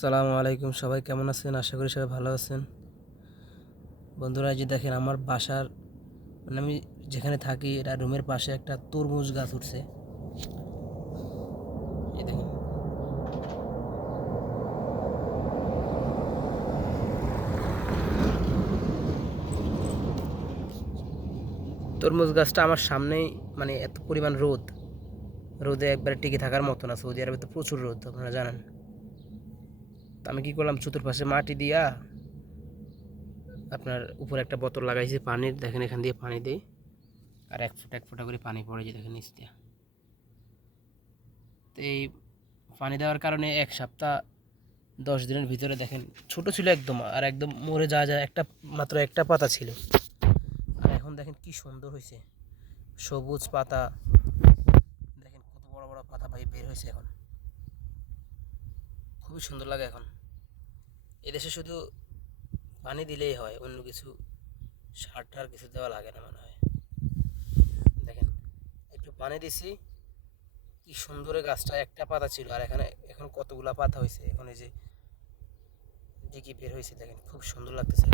সালামু আলাইকুম, সবাই কেমন আছেন? আশা করি সবাই ভালো আছেন। বন্ধুরা, এই যে দেখেন আমার বাসার আমি যেখানে থাকি এটা রুমের পাশে একটা তরমুজ গাছ উঠছে। এই দেখেন, তরমুজ গাছটা আমার সামনেই, এত পরিমাণ রোদে একবারে টিকে থাকার মতো না। সৌদি আরবে তো প্রচুর রোদ, আপনারা জানেন। তো আমি কি করলাম, চতুর্পাশে মাটি দিয়া আপনার উপরে একটা বোতল লাগাইছি পানির। দেখেন এখান দিয়ে পানি দিই, আর এক ফোঁটা করে পানি পড়ে, যে দেখেন নিচ দিয়া। তো এই পানি দেওয়ার কারণে 1 সপ্তাহ 10 দিনের ভিতরে দেখেন ছোট ছিল একদম, আর একদম মরে যাওয়া যায়, মাত্র একটা পাতা ছিল। আর এখন দেখেন কি সুন্দর হয়েছে, সবুজ পাতা। দেখেন কত বড় বড় পাতা ভাই বের হয়েছে এখন, খুবই সুন্দর লাগে এখন। এদেশে শুধু পানি দিলেই হয়, অন্য কিছু সার টার কিছু দেওয়া লাগে না মনে হয়। দেখেন একটু পানি দিছি, কি সুন্দর গাছটা, একটা পাতা ছিল আর এখানে এখন কতগুলা পাতা হয়েছে। এখন এই যে ডিকি বের হয়েছে, দেখেন খুব সুন্দর লাগতেছে।